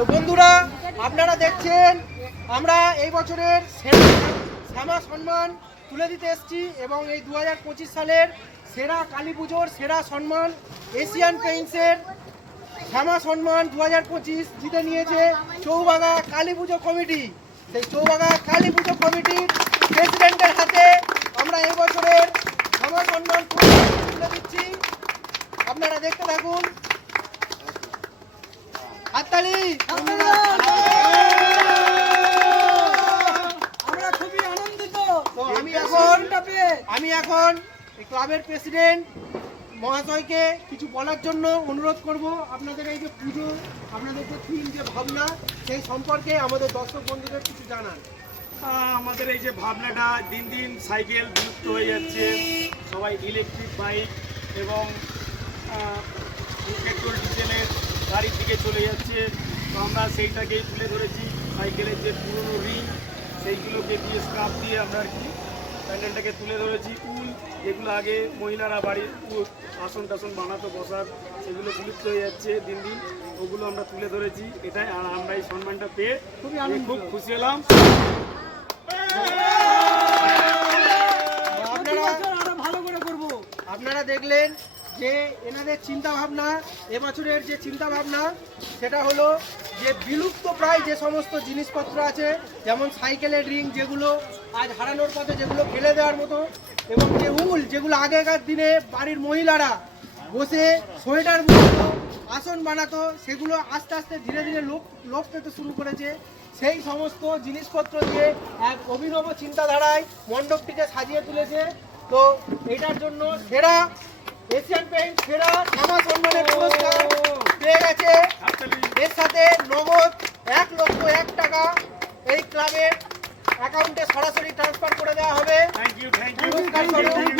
তো বন্ধুরা, আপনারা দেখছেন আমরা এই বছরের শ্যামা সম্মান তুলে দিতে এসেছি এবং এই 2025 সালের সেরা কালী পুজোর সেরা সম্মান এশিয়ান পেইন্টসের শ্যামা সম্মান 2025 জিতে নিয়েছে চৌবাগা কালী পুজো কমিটি। সেই চৌবাগা কালী পুজো কমিটির প্রেসিডেন্টের হাতে আমরা এই বছরের শ্যামা সম্মান তুলে দিচ্ছি। আপনারা দেখতে থাকুন। হাততালি। আমরা খুবই আনন্দিত। তো আমি এখন ক্লাবের প্রেসিডেন্ট মহাশয়কে কিছু বলার জন্য অনুরোধ করব। আপনাদের এই যে পুজো, আপনাদের যে থিম, যে ভাবনা, সেই সম্পর্কে আমাদের দর্শক বন্ধুদের কিছু জানান। আমাদের এই যে ভাবনাটা, দিন দিন সাইকেল বিলুপ্ত হয়ে যাচ্ছে, সবাই ইলেকট্রিক বাইক এবং পেট্রোল ডিজেলের গাড়ির দিকে চলে যাচ্ছে। তো আমরা সেইটাকেই তুলে ধরেছি। সাইকেলের যে পুরনো রিং, সেইগুলোকে দিয়ে স্ক্রাপ দিয়ে আমরা আর কি প্যান্ডেলটাকে তুলে ধরেছি। উল, যেগুলো আগে মহিলারা বাড়ির আসন টাসন বানাতো বসার, সেগুলো বিলুপ্ত হয়ে যাচ্ছে দিন দিন, ওগুলো আমরা তুলে ধরেছি। এটাই, আর আমরা এই সম্মানটা পেয়ে খুব খুশি হলাম। আপনারা দেখলেন যে এনাদের চিন্তা ভাবনা, এবছরের যে চিন্তা ভাবনা সেটা হলো যে বিলুপ্ত প্রায় যে সমস্ত জিনিসপত্র আছে, যেমন সাইকেলের রিং যেগুলো আজ হারানোর পথে, যেগুলো ফেলে দেওয়ার মতো, এবং যে উল যেগুলো আগেকার দিনে বাড়ির মহিলারা বসে সোয়েটার বানাতো, আসন বানাতো, সেগুলো আস্তে আস্তে ধীরে ধীরে লোপ পেতে শুরু করেছে। সেই সমস্ত জিনিসপত্র দিয়ে এক অভিনব চিন্তাধারায় মণ্ডপটিকে সাজিয়ে তুলেছে। তো এটার জন্য সেরা এশিয়ান পেইন্ট সেরা শ্যামা সম্মানের পুরস্কার পেয়ে গেছে। এর সাথে নগদ 1,01,000 টাকা এই ক্লাবের অ্যাকাউন্টে সরাসরি ট্রান্সফার করে দেওয়া হবে। Thank you. পুরস্কার স্বরূপ।